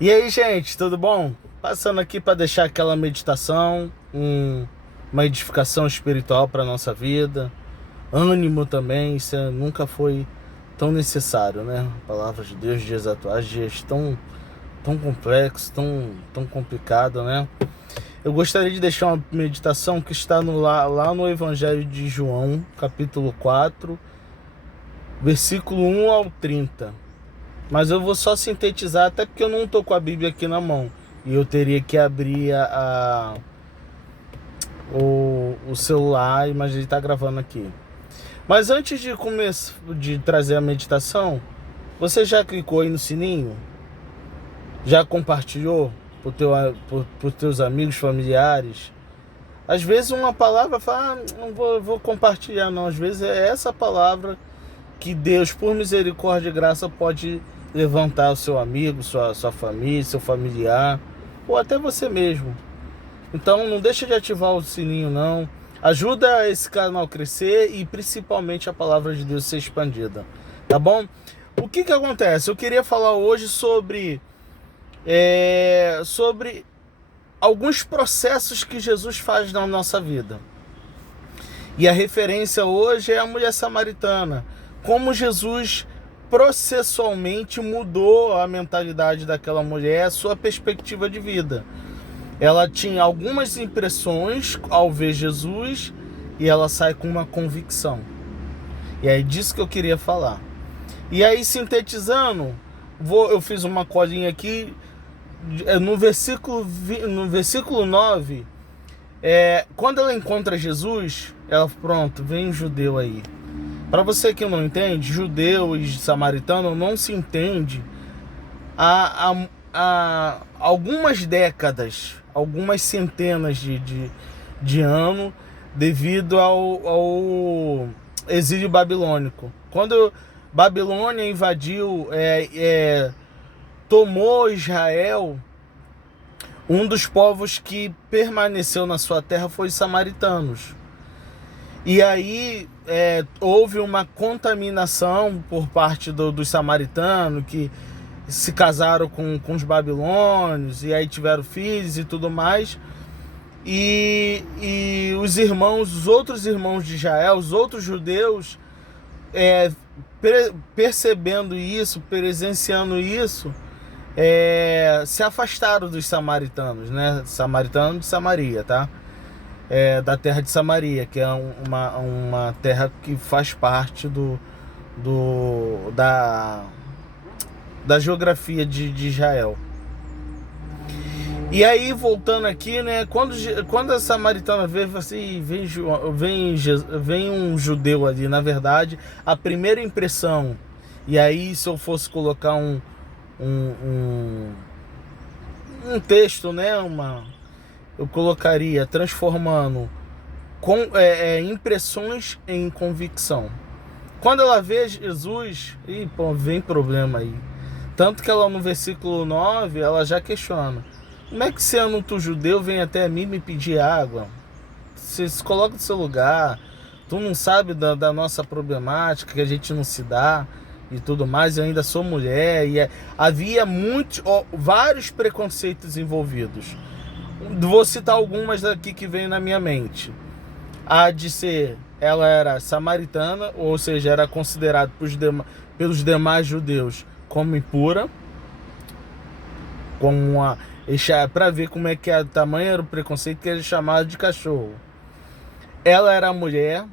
E aí, gente, tudo bom? Passando aqui para deixar aquela meditação, uma edificação espiritual para nossa vida, ânimo também. Isso nunca foi tão necessário, né? A palavra de Deus, dias atuais, dias tão complexos, tão complicado, né? Eu gostaria de deixar uma meditação que está lá no Evangelho de João, capítulo 4, versículo 1 ao 30. Mas eu vou só sintetizar, até porque eu não estou com a Bíblia aqui na mão. E eu teria que abrir o celular, mas ele está gravando aqui. Mas antes de começar de trazer a meditação, você já clicou aí no sininho? Já compartilhou por teus amigos, familiares? Às vezes uma palavra fala, não vou compartilhar não. Às vezes é essa palavra que Deus, por misericórdia e graça, pode levantar o seu amigo, sua família, seu familiar, ou até você mesmo. Então não deixa de ativar o sininho não. Ajuda esse canal a crescer e principalmente a palavra de Deus ser expandida. Tá bom? O que acontece? Eu queria falar hoje sobre alguns processos que Jesus faz na nossa vida. E a referência hoje é a mulher samaritana. Como Jesus processualmente mudou a mentalidade daquela mulher, a sua perspectiva de vida. Ela tinha algumas impressões ao ver Jesus e ela sai com uma convicção. E é disso que eu queria falar. E aí, sintetizando, eu fiz uma colinha aqui no versículo 9. Quando ela encontra Jesus, ela, pronto, vem um judeu aí. Para você que não entende, judeu e samaritano não se entende há algumas décadas, algumas centenas de anos, devido ao exílio babilônico. Quando Babilônia invadiu, tomou Israel, um dos povos que permaneceu na sua terra foi os samaritanos. E aí houve uma contaminação por parte dos samaritanos, que se casaram com os babilônios, e aí tiveram filhos e tudo mais. E os outros irmãos de Israel, os outros judeus, percebendo isso, presenciando isso, se afastaram dos samaritanos, né? Samaritano de Samaria, tá? Da terra de Samaria, que é uma terra que faz parte da geografia de Israel. E aí, voltando aqui, né? Quando a samaritana veio assim, vem um judeu ali, na verdade, a primeira impressão. E aí, se eu fosse colocar um texto, né? Eu colocaria transformando impressões em convicção. Quando ela vê Jesus, vem problema aí. Tanto que ela no versículo 9, ela já questiona: como é que sendo tu judeu vem até mim me pedir água? Você se coloca no seu lugar, tu não sabe da nossa problemática, que a gente não se dá e tudo mais. Eu ainda sou mulher e havia vários preconceitos envolvidos. Vou citar algumas aqui que vem na minha mente. A de ser, ela era samaritana, ou seja, era considerada pelos demais judeus como impura, para ver como é que tamanho era o preconceito, que ele chamava de cachorro. Ela era mulher.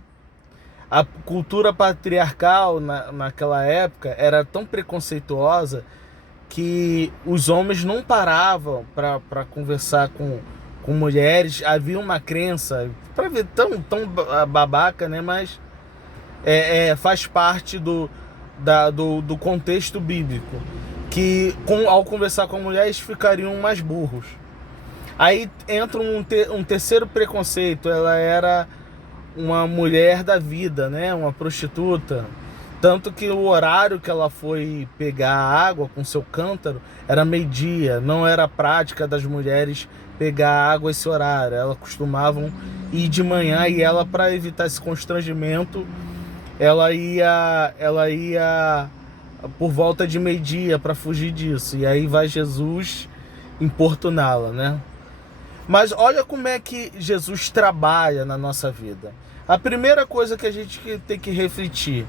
A cultura patriarcal naquela época era tão preconceituosa que os homens não paravam para conversar com mulheres. Havia uma crença, para ver tão babaca, né? Mas faz parte do contexto bíblico, que ao conversar com mulheres ficariam mais burros. Aí entra um terceiro preconceito. Ela era uma mulher da vida, né? Uma prostituta. Tanto que o horário que ela foi pegar a água com seu cântaro era meio-dia. Não era prática das mulheres pegar água esse horário. Elas costumavam ir de manhã, e ela, para evitar esse constrangimento, ela ia por volta de meio-dia para fugir disso. E aí vai Jesus importuná-la, né? Mas olha como é que Jesus trabalha na nossa vida. A primeira coisa que a gente tem que refletir: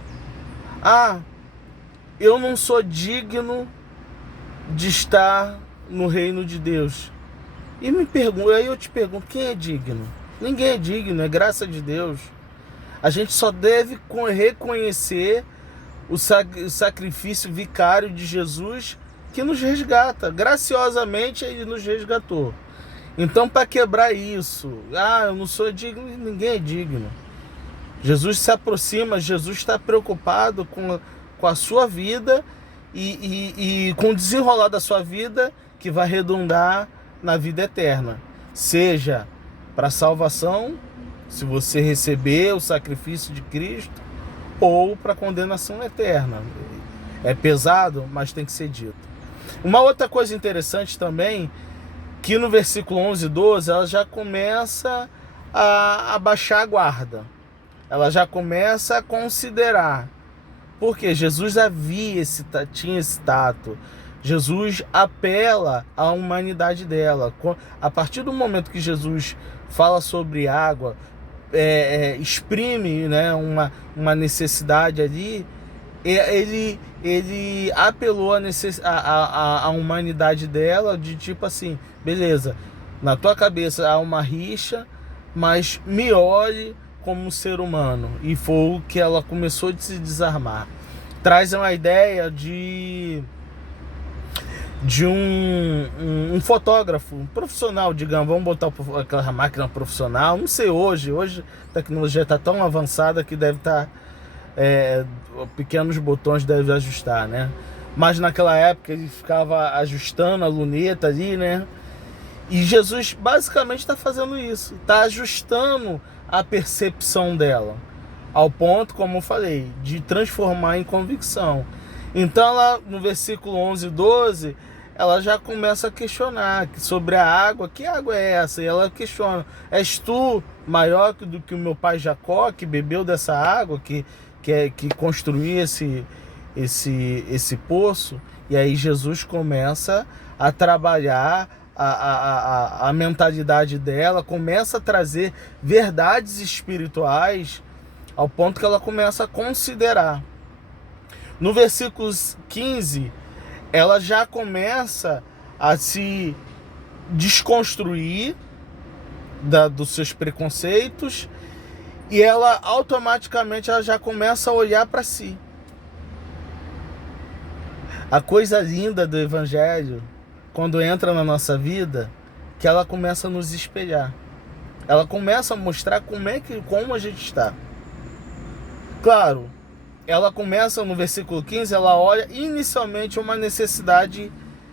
eu não sou digno de estar no reino de Deus. E aí eu te pergunto, quem é digno? Ninguém é digno, é graça de Deus. A gente só deve reconhecer o sacrifício vicário de Jesus, que nos resgata. Graciosamente ele nos resgatou. Então, para quebrar isso, eu não sou digno, ninguém é digno. Jesus se aproxima, Jesus está preocupado com a sua vida e com o desenrolar da sua vida, que vai redundar na vida eterna. Seja para salvação, se você receber o sacrifício de Cristo, ou para condenação eterna. É pesado, mas tem que ser dito. Uma outra coisa interessante também, que no versículo 11 e 12, ela já começa a baixar a guarda. Ela já começa a considerar. Porque Jesus tinha esse tato. Jesus apela à humanidade dela. A partir do momento que Jesus fala sobre água, exprime, né, uma necessidade ali, ele apelou à humanidade dela, de tipo assim, beleza, na tua cabeça há uma rixa, mas me olhe como um ser humano. E foi o que ela começou a se desarmar. Traz uma ideia de um fotógrafo, um profissional, digamos, vamos botar aquela máquina profissional, não sei, hoje a tecnologia está tão avançada que deve estar, pequenos botões devem ajustar, né? Mas naquela época ele ficava ajustando a luneta ali, né? E Jesus basicamente está fazendo isso, está ajustando a percepção dela, ao ponto, como eu falei, de transformar em convicção. Então, ela, no versículo 11 e 12, ela já começa a questionar sobre a água. Que água é essa? E ela questiona: és tu maior do que o meu pai Jacó, que bebeu dessa água, que construiu esse poço? E aí Jesus começa a trabalhar a mentalidade dela, começa a trazer verdades espirituais, ao ponto que ela começa a considerar. No versículo 15, ela já começa a se desconstruir dos seus preconceitos, e ela automaticamente já começa a olhar para si. A coisa linda do Evangelho, quando entra na nossa vida, que ela começa a nos espelhar. Ela começa a mostrar como a gente está. Claro, ela começa no versículo 15, ela olha inicialmente uma necessidade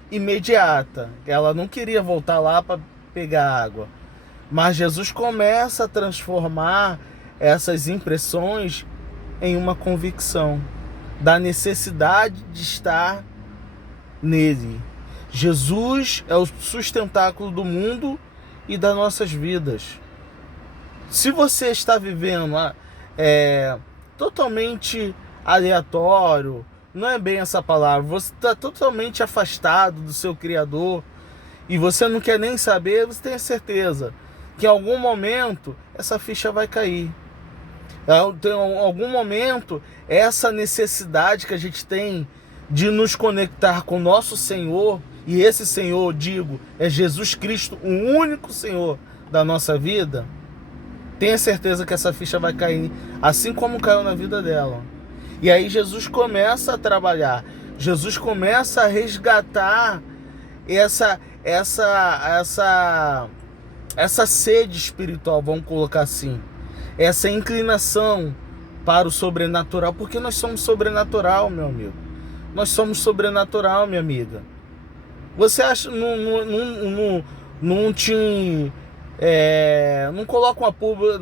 imediata. Ela não queria voltar lá para pegar água. Mas Jesus começa a transformar essas impressões em uma convicção da necessidade de estar nele. Jesus é o sustentáculo do mundo e das nossas vidas. Se você está vivendo totalmente aleatório, não é bem essa palavra, você está totalmente afastado do seu Criador e você não quer nem saber, você tem certeza que em algum momento essa ficha vai cair. Em algum momento, essa necessidade que a gente tem de nos conectar com o nosso Senhor, e esse Senhor, digo, é Jesus Cristo, o único Senhor da nossa vida, tenha certeza que essa ficha vai cair, assim como caiu na vida dela. E aí Jesus começa a trabalhar, Jesus começa a resgatar essa sede espiritual, vamos colocar assim, essa inclinação para o sobrenatural, porque nós somos sobrenatural, meu amigo. Nós somos sobrenatural, minha amiga. Você acha, não coloca uma pulga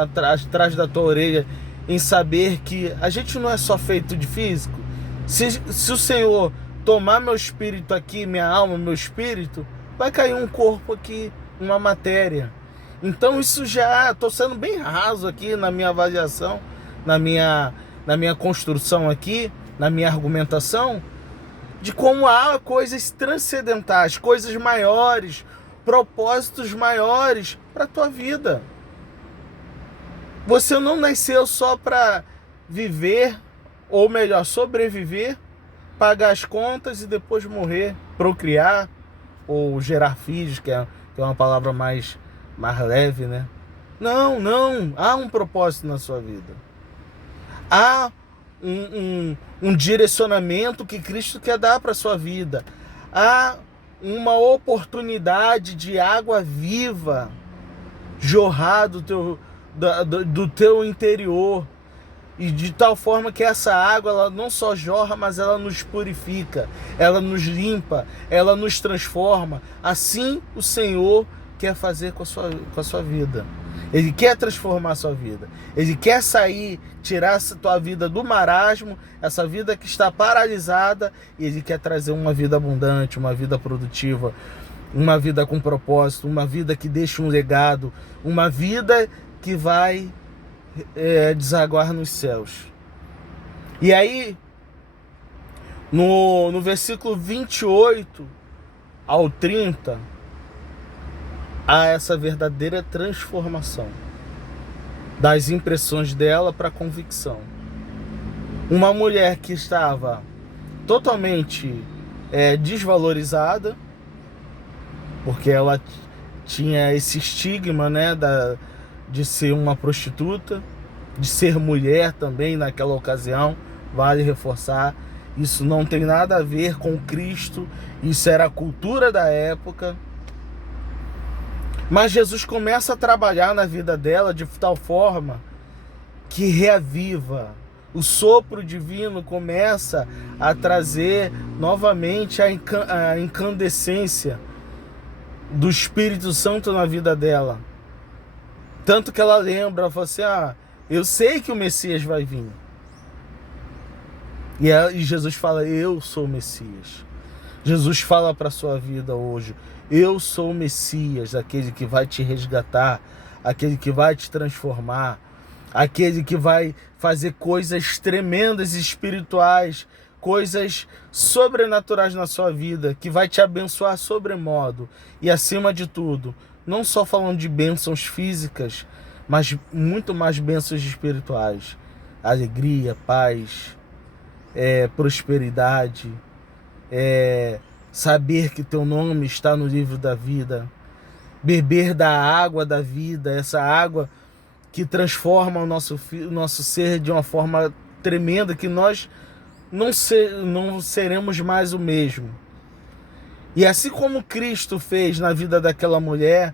atrás da tua orelha em saber que a gente não é só feito de físico? Se o Senhor tomar meu espírito aqui, minha alma, meu espírito, vai cair um corpo aqui, uma matéria. Então isso já, estou sendo bem raso aqui na minha avaliação, na minha construção aqui, na minha argumentação, de como há coisas transcendentais, coisas maiores, propósitos maiores para a tua vida. Você não nasceu só para viver, ou melhor, sobreviver, pagar as contas e depois morrer, procriar ou gerar filhos, que é uma palavra mais leve, né? Não, há um propósito na sua vida. Há um direcionamento que Cristo quer dar para a sua vida. Há uma oportunidade de água viva jorrar do teu interior. E de tal forma que essa água, ela não só jorra, mas ela nos purifica, ela nos limpa, ela nos transforma. Assim o Senhor quer fazer com a sua vida. Ele quer transformar a sua vida. Ele quer tirar a tua vida do marasmo, essa vida que está paralisada, e Ele quer trazer uma vida abundante, uma vida produtiva, uma vida com propósito, uma vida que deixa um legado, uma vida que vai desaguar nos céus. E aí, no versículo 28 ao 30, há essa verdadeira transformação das impressões dela para a convicção. Uma mulher que estava totalmente desvalorizada, porque ela tinha esse estigma, né, de ser uma prostituta, de ser mulher também naquela ocasião. Vale reforçar, isso não tem nada a ver com Cristo, isso era a cultura da época. Mas Jesus começa a trabalhar na vida dela de tal forma que reaviva. O sopro divino começa a trazer novamente a incandescência do Espírito Santo na vida dela. Tanto que ela lembra, ela fala assim, eu sei que o Messias vai vir. E Jesus fala, eu sou o Messias. Jesus fala para a sua vida hoje, eu sou o Messias, aquele que vai te resgatar, aquele que vai te transformar, aquele que vai fazer coisas tremendas e espirituais, coisas sobrenaturais na sua vida, que vai te abençoar sobremodo. E acima de tudo, não só falando de bênçãos físicas, mas muito mais bênçãos espirituais. Alegria, paz, prosperidade, saber que teu nome está no livro da vida, beber da água da vida, essa água que transforma o nosso ser de uma forma tremenda, que nós não seremos mais o mesmo. E assim como Cristo fez na vida daquela mulher,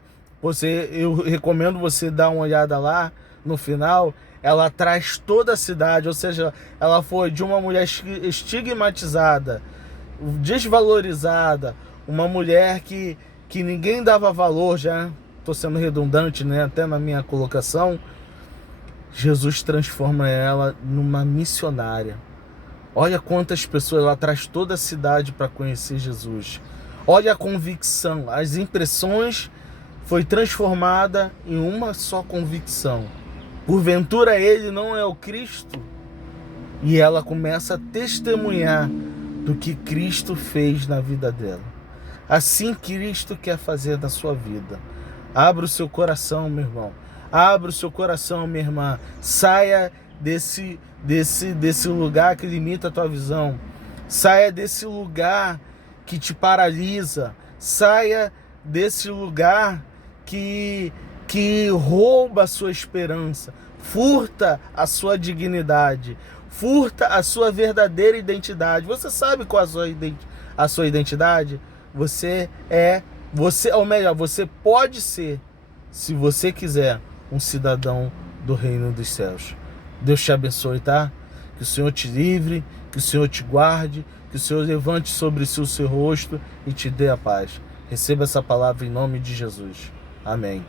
eu recomendo você dar uma olhada lá no final. Ela traz toda a cidade, ou seja, ela foi de uma mulher estigmatizada, desvalorizada, uma mulher que ninguém dava valor, já estou sendo redundante, né, até na minha colocação. Jesus transforma ela numa missionária. Olha quantas pessoas, ela traz toda a cidade para conhecer Jesus. Olha a convicção, as impressões foi transformada em uma só convicção. Porventura ele não é o Cristo? E ela começa a testemunhar do que Cristo fez na vida dela. Assim Cristo quer fazer na sua vida. Abra o seu coração, meu irmão. Abra o seu coração, minha irmã. Saia desse lugar que limita a tua visão. Saia desse lugar que te paralisa. Saia desse lugar que rouba a sua esperança, furta a sua dignidade, furta a sua verdadeira identidade. Você sabe qual a sua identidade? Você pode ser, se você quiser, um cidadão do reino dos céus. Deus te abençoe, tá? Que o Senhor te livre, que o Senhor te guarde, que o Senhor levante sobre si o seu rosto e te dê a paz. Receba essa palavra em nome de Jesus. Amém.